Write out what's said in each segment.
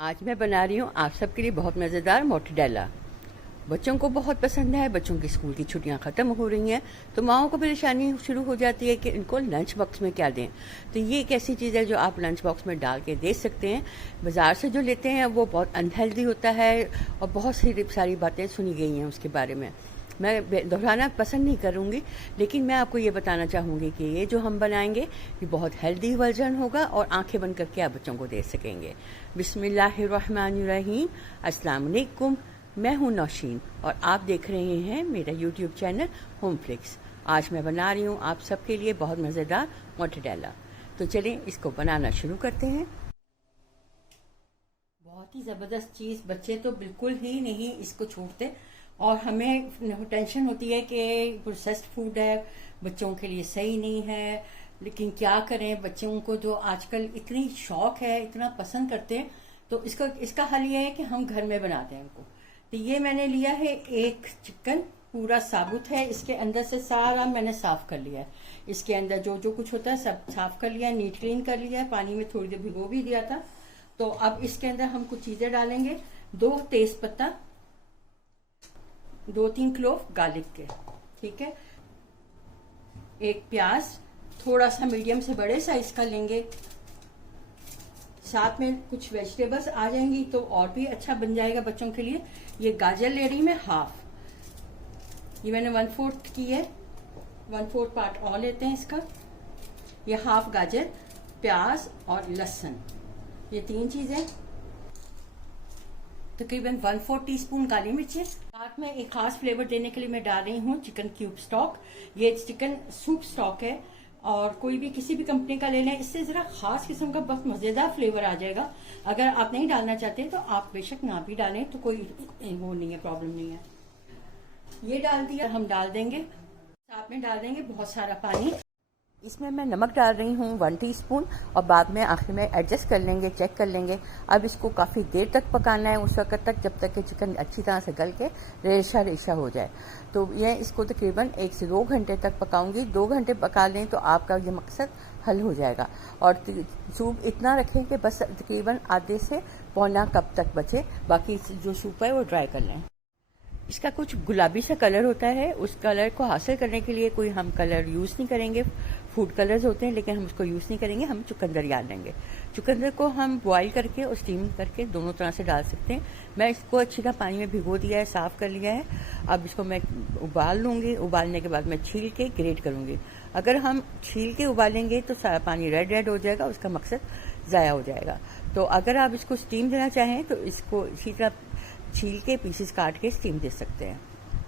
आज मैं बना रही हूँ आप सबके लिए बहुत मज़ेदार मोर्टडेला। बच्चों को बहुत पसंद है। बच्चों की स्कूल की छुट्टियां ख़त्म हो रही हैं तो माओ को परेशानी शुरू हो जाती है कि इनको लंच बॉक्स में क्या दें। तो ये एक ऐसी चीज़ है जो आप लंच बॉक्स में डाल के दे सकते हैं। बाज़ार से जो लेते हैं वो बहुत अनहेल्दी होता है और बहुत सारी बातें सुनी गई हैं उसके बारे में। मैं दोहराना पसंद नहीं करूँगी, लेकिन मैं आपको ये बताना चाहूँगी कि ये जो हम बनाएंगे ये बहुत हेल्दी वर्जन होगा और आंखें बंद करके आप बच्चों को दे सकेंगे। बिस्मिल्लाहिर्रहमानिर्रहीम। अस्सलाम वालेकुम। मैं हूँ नौशीन और आप देख रहे हैं मेरा यूट्यूब चैनल होम फ्लिक्स। आज मैं बना रही हूँ आप सबके लिए बहुत मज़ेदार मोर्टडेला। तो चलें इसको बनाना शुरू करते हैं। बहुत ही ज़बरदस्त चीज़, बच्चे तो बिल्कुल ही नहीं इसको छोड़ते और हमें टेंशन होती है कि प्रोसेस्ड फूड है, बच्चों के लिए सही नहीं है। लेकिन क्या करें, बच्चों को जो आजकल इतनी शौक है, इतना पसंद करते हैं, तो इसका हल ये है कि हम घर में बनाते हैं उनको। तो ये मैंने लिया है एक चिकन, पूरा साबुत है। इसके अंदर से सारा मैंने साफ कर लिया है। इसके अंदर जो जो कुछ होता है सब साफ कर लिया है, नीट क्लीन कर लिया है, पानी में थोड़ी देर भिगो भी दिया था। तो अब इसके अंदर हम कुछ चीजें डालेंगे। 2 तेज पत्ता, 2-3 क्लोव गार्लिक के, ठीक है। 1 प्याज, थोड़ा सा मीडियम से बड़े साइज का लेंगे। साथ में कुछ वेजिटेबल्स आ जाएंगी तो और भी अच्छा बन जाएगा बच्चों के लिए। ये गाजर ले रही मैं हाफ, ये मैंने 1/4 की है, 1/4 पार्ट और लेते हैं इसका। ये हाफ गाजर, प्याज और लहसुन, ये 3 चीजें। तकरीबन 1/4 टीस्पून काली मिर्चें। साथ में एक खास फ्लेवर देने के लिए मैं डाल रही हूँ चिकन क्यूब स्टॉक। ये चिकन सूप स्टॉक है और कोई भी किसी भी कंपनी का ले लें, इससे जरा खास किस्म का बहुत मजेदार फ्लेवर आ जाएगा। अगर आप नहीं डालना चाहते तो आप बेशक ना भी डालें, तो कोई वो नहीं है, प्रॉब्लम नहीं है। ये डाल दिया, हम डाल देंगे, साथ में डाल देंगे बहुत सारा पानी। इसमें मैं नमक डाल रही हूँ 1 टीस्पून और बाद में आखिर में एडजस्ट कर लेंगे, चेक कर लेंगे। अब इसको काफ़ी देर तक पकाना है, उस वक्त तक जब तक कि चिकन अच्छी तरह से गल के रेशा रेशा हो जाए। तो ये इसको तकरीबन 1 से 2 घंटे तक पकाऊंगी। 2 घंटे पका लें तो आपका ये मकसद हल हो जाएगा। और सूप इतना रखें कि बस तकरीबन आधे से पौना कप तक बचे, बाकी जो सूप है वो ड्राई कर लें। इसका कुछ गुलाबी सा कलर होता है, उस कलर को हासिल करने के लिए कोई हम कलर यूज़ नहीं करेंगे। फूड कलर्स होते हैं लेकिन हम उसको यूज़ नहीं करेंगे, हम चुकंदर डाल लेंगे। चुकंदर को हम बॉईल करके और स्टीम करके दोनों तरह से डाल सकते हैं। मैं इसको अच्छी तरह पानी में भिगो दिया है, साफ़ कर लिया है। अब इसको मैं उबाल लूँगी, उबालने के बाद मैं छील के ग्रेट करूँगी। अगर हम छील के उबालेंगे तो सारा पानी रेड रेड हो जाएगा, उसका मकसद ज़ाया हो जाएगा। तो अगर आप इसको स्टीम देना चाहें तो इसको इसी तरह छील के पीसेस काट के स्टीम दे सकते हैं।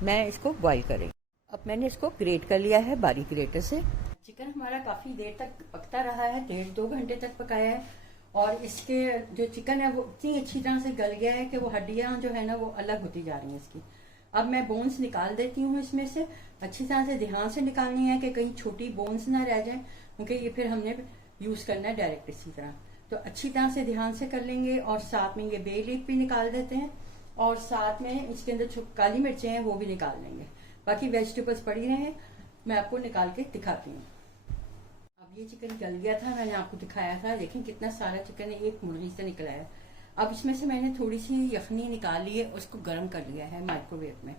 मैं इसको बॉईल करें। अब मैंने इसको ग्रेट कर लिया है बारीक ग्रेटर से। चिकन हमारा काफ़ी देर तक पकता रहा है, 1.5-2 घंटे तक पकाया है और इसके जो चिकन है वो इतनी अच्छी तरह से गल गया है कि वो हड्डियाँ जो है ना वो अलग होती जा रही हैं इसकी। अब मैं बोन्स निकाल देती हूँ इसमें से। अच्छी तरह से ध्यान से निकालनी है कि कहीं छोटी बोन्स ना रह जाए, क्योंकि ये फिर हमने यूज़ करना है डायरेक्ट इसी तरह। तो अच्छी तरह से ध्यान से कर लेंगे। और साथ में ये बे लीफ भी निकाल देते हैं और साथ में इसके अंदर जो काली मिर्चें हैं वो भी निकाल लेंगे। बाकी वेजिटेबल्स पड़ी रहे हैं, मैं आपको निकाल के दिखाती हूँ। अब ये चिकन गल गया था, मैंने आपको दिखाया था, देखें कितना सारा चिकन है, एक मुर्गी से निकला है। अब इसमें से मैंने थोड़ी सी यखनी निकाल ली है, उसको गर्म कर लिया है माइक्रोवेव में।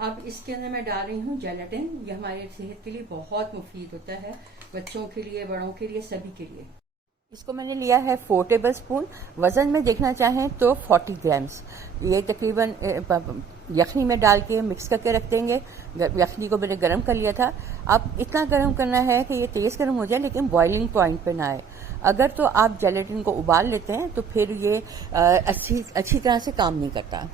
अब इसके अंदर मैं डाल रही हूँ जेलेटिन। ये हमारी सेहत के लिए बहुत मुफीद होता है, बच्चों के लिए, बड़ों के लिए, सभी के लिए। इसको मैंने लिया है 4 टेबल स्पून। वज़न में देखना चाहें तो 40 ग्राम्स। ये तकरीबन यखनी में डाल के मिक्स करके रख देंगे। यखनी को मैंने गर्म कर लिया था। अब इतना गर्म करना है कि ये तेज़ गर्म हो जाए लेकिन बॉइलिंग पॉइंट पे ना आए। अगर तो आप जेलेटिन को उबाल लेते हैं तो फिर ये अच्छी तरह से काम नहीं करता।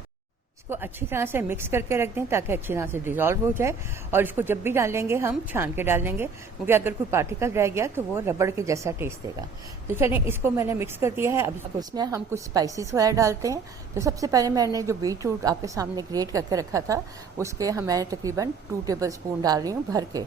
इसको अच्छी तरह से मिक्स करके रख दें ताकि अच्छी तरह से डिज़ोल्व हो जाए। और इसको जब भी डालेंगे हम छान के डालेंगे, क्योंकि अगर कोई पार्टिकल रह गया तो वो रबड़ के जैसा टेस्ट देगा। तो चलिए इसको मैंने मिक्स कर दिया है। अब इसमें हम कुछ स्पाइसेस वगैरह डालते हैं। तो सबसे पहले मैंने जो बीट रूट आपके सामने ग्रेट करके रखा था उसके मैं तकरीबन 2 टेबल स्पून डाल रही हूँ भर के।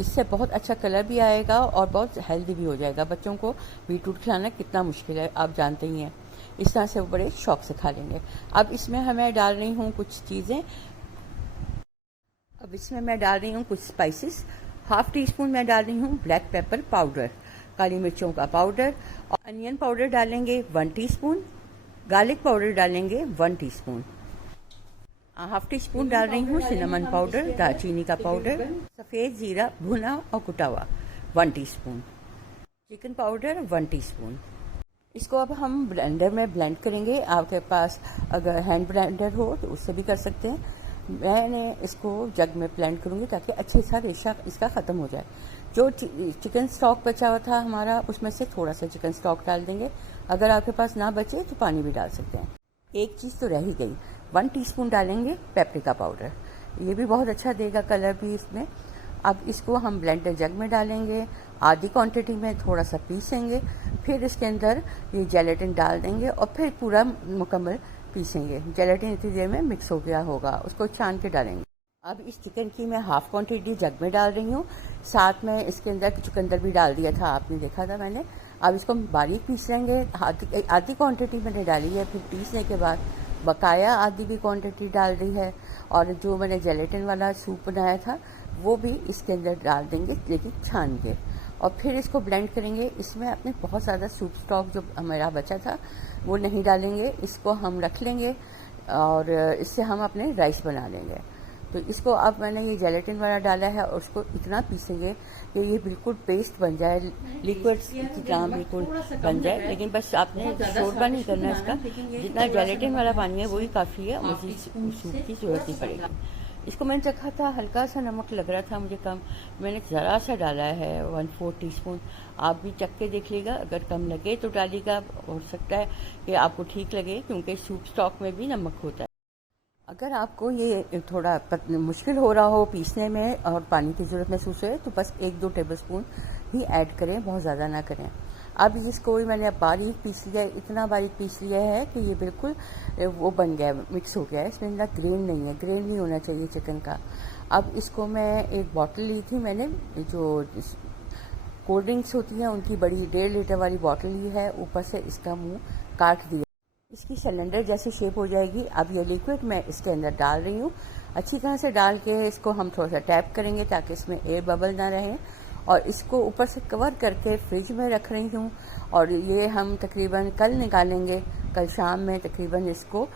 इससे बहुत अच्छा कलर भी आएगा और बहुत हेल्दी भी हो जाएगा। बच्चों को बीट रूट खिलाना कितना मुश्किल है, आप जानते ही हैं। इस तरह से वो बड़े शौक से खा लेंगे। अब इसमें मैं डाल रही हूँ कुछ चीज़ें। अब इसमें मैं डाल रही हूँ कुछ स्पाइसेस। 1/2 टीस्पून मैं डाल रही हूँ ब्लैक पेपर पाउडर, काली मिर्चों का पाउडर। और अनियन पाउडर डालेंगे 1 टीस्पून। गार्लिक पाउडर डालेंगे 1 टीस्पून। हाफ टी स्पून डाल रही हूँ सिनेमन पाउडर, दालचीनी का पाउडर, सफ़ेद जीरा भुना और कुटा हुआ 1 टीस्पून, चिकन पाउडर 1 टीस्पून। इसको अब हम ब्लेंडर में ब्लेंड करेंगे। आपके पास अगर हैंड ब्लेंडर हो तो उससे भी कर सकते हैं। मैंने इसको जग में ब्लेंड करूँगी ताकि अच्छे सा रेशा इसका ख़त्म हो जाए। जो चिकन स्टॉक बचा हुआ था हमारा, उसमें से थोड़ा सा चिकन स्टॉक डाल देंगे। अगर आपके पास ना बचे तो पानी भी डाल सकते हैं। एक चीज़ तो रह ही गई, 1 टीस्पून डालेंगे पेपरिका पाउडर, ये भी बहुत अच्छा देगा कलर भी इसमें। अब इसको हम ब्लेंडर जग में डालेंगे, आधी क्वांटिटी में थोड़ा सा पीसेंगे, फिर इसके अंदर ये जेलेटिन डाल देंगे और फिर पूरा मुकम्मल पीसेंगे। जेलेटिन इतनी देर में मिक्स हो गया होगा, उसको छान के डालेंगे। अब इस चिकन की मैं हाफ क्वांटिटी जग में डाल रही हूँ, साथ में इसके अंदर चुकंदर भी डाल दिया था, आपने देखा था मैंने। अब इसको बारीक पीस लेंगे। आधी क्वांटिटी मैंने डाली है, फिर पीसने के बाद बकाया आधी भी क्वांटिटी डाल दी है। और जो मैंने जेलेटिन वाला सूप बनाया था वो भी इसके अंदर डाल देंगे, लेकिन छान के, और फिर इसको ब्लेंड करेंगे। इसमें अपने बहुत ज़्यादा सूप स्टॉक जो हमारा बचा था वो नहीं डालेंगे, इसको हम रख लेंगे और इससे हम अपने राइस बना लेंगे। तो इसको अब मैंने ये जेलेटिन वाला डाला है और उसको इतना पीसेंगे कि ये बिल्कुल पेस्ट बन जाए, लिक्विड की तरह बिल्कुल बन जाए। लेकिन बस आपने शोरबा नहीं करना इसका, जितना जेलेटिन वाला पानी है वही काफ़ी है, मुझे सूप की जरूरत नहीं पड़ेगी। इसको मैंने चखा था, हल्का सा नमक लग रहा था मुझे कम, मैंने ज़रा सा डाला है 1/4 टीस्पून। आप भी चख के देख लीजिएगा, अगर कम लगे तो डालिएगा, हो सकता है कि आपको ठीक लगे क्योंकि सूप स्टॉक में भी नमक होता है। अगर आपको ये थोड़ा मुश्किल हो रहा हो पीसने में और पानी की ज़रूरत महसूस हो तो बस 1-2 टेबलस्पून ही ऐड करें, बहुत ज़्यादा ना करें। अब इसको मैंने बारीक पीस लिया है, इतना बारीक पीस लिया है कि ये बिल्कुल वो बन गया है, मिक्स हो गया है। इसमें ना ग्रेन नहीं है, ग्रेन नहीं होना चाहिए चिकन का। अब इसको मैं एक बॉटल ली थी मैंने, जो कोल्ड ड्रिंक्स होती हैं उनकी बड़ी 1.5 लीटर वाली बॉटल ली है, ऊपर से इसका मुंह काट दिया। इसकी सिलेंडर जैसे शेप हो जाएगी। अब ये लिक्विड मैं इसके अंदर डाल रही हूँ, अच्छी तरह से डाल के इसको हम थोड़ा सा टैप करेंगे ताकि इसमें एयर बबल ना रहे, और इसको ऊपर से कवर करके फ्रिज में रख रही हूँ। और ये हम तकरीबन कल निकालेंगे, कल शाम में तकरीबन इसको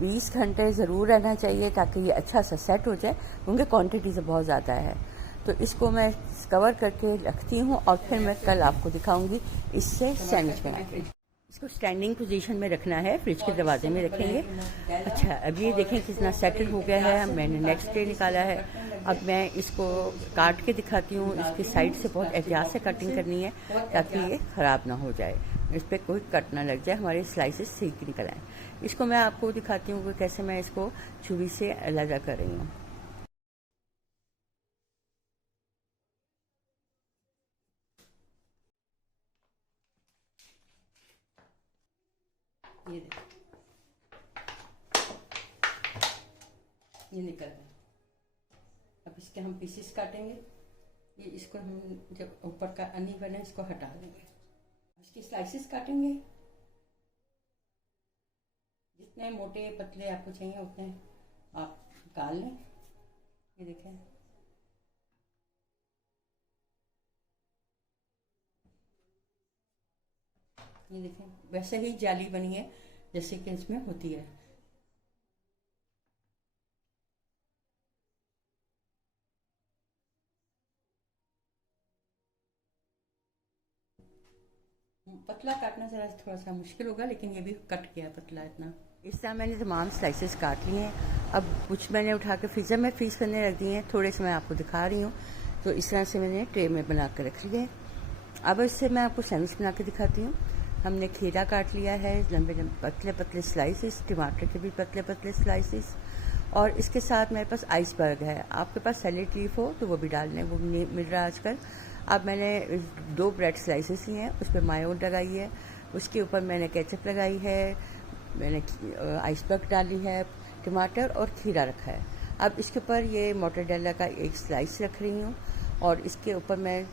20 घंटे ज़रूर रहना चाहिए ताकि ये अच्छा सा सेट हो जाए, क्योंकि क्वांटिटी से बहुत ज़्यादा है। तो इसको मैं कवर करके रखती हूँ और फिर मैं कल आपको दिखाऊंगी इससे सैंडविच बना के। इसको स्टैंडिंग पोजीशन में रखना है, फ्रिज के दरवाजे में रखेंगे। अच्छा, अब ये देखें कितना सेटल हो गया है, मैंने नेक्स्ट डे निकाला है। अब मैं इसको काट के दिखाती हूँ, इसकी साइड से बहुत एहतियात से कटिंग करनी है ताकि ये ख़राब ना हो जाए, इस पर कोई कट ना लग जाए, हमारे स्लाइसेस सीख निकल आए। इसको मैं आपको दिखाती हूँ कि कैसे मैं इसको छुरी से अलग कर रही हूँ। ये ये निकल गया। अब इसके हम पीसेस काटेंगे। ये इसको हम जब ऊपर का अनी बने इसको हटा देंगे, इसके स्लाइसेस काटेंगे। जितने मोटे पतले आपको चाहिए उतने आप निकाल लें। ये देखें, ये देखें वैसे ही जाली बनी है जैसे कि इसमें होती है। पतला काटना जरा थोड़ा सा मुश्किल होगा, लेकिन ये भी कट गया पतला इतना। इस तरह मैंने तमाम स्लाइसेस काट लिए हैं। अब कुछ मैंने उठा के फ्रीज़र में फ्रीज करने रख दिए हैं, थोड़े से मैं आपको दिखा रही हूँ। तो इस तरह से मैंने ट्रे में बना कर रख लिए। अब इससे मैं आपको सैंडविच बना के दिखाती हूँ। हमने खीरा काट लिया है, लंबे लंबे पतले पतले स्लाइसेस, टमाटर के भी पतले पतले स्लाइसेस, और इसके साथ मेरे पास आइसबर्ग है। आपके पास सैलेड लीफ हो तो वो भी डाल लें, वो मिल रहा है आजकल। अब मैंने 2 ब्रेड स्लाइसेस लिए हैं, उस पर मायो लगाई है, उसके ऊपर मैंने केचप लगाई है, मैंने आइसबर्ग डाली है, टमाटर और खीरा रखा है। अब इसके ऊपर ये मोट्टेरेला का एक स्लाइस रख रही हूँ और इसके ऊपर मैं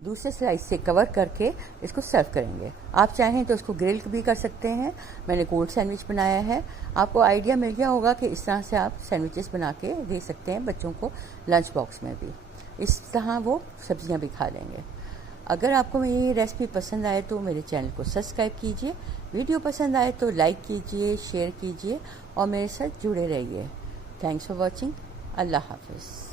दूसरे स्लाइस से कवर करके इसको सर्व करेंगे। आप चाहें तो इसको ग्रिल भी कर सकते हैं। मैंने कोल्ड सैंडविच बनाया है। आपको आइडिया मिल गया होगा कि इस तरह से आप सैंडविचेस बना के दे सकते हैं बच्चों को लंच बॉक्स में भी, इस तरह वो सब्जियां भी खा लेंगे। अगर आपको मेरी ये रेसिपी पसंद आए तो मेरे चैनल को सब्सक्राइब कीजिए, वीडियो पसंद आए तो लाइक कीजिए, शेयर कीजिए और मेरे साथ जुड़े रहिए। Thanks for watching. अल्लाह हाफिज़।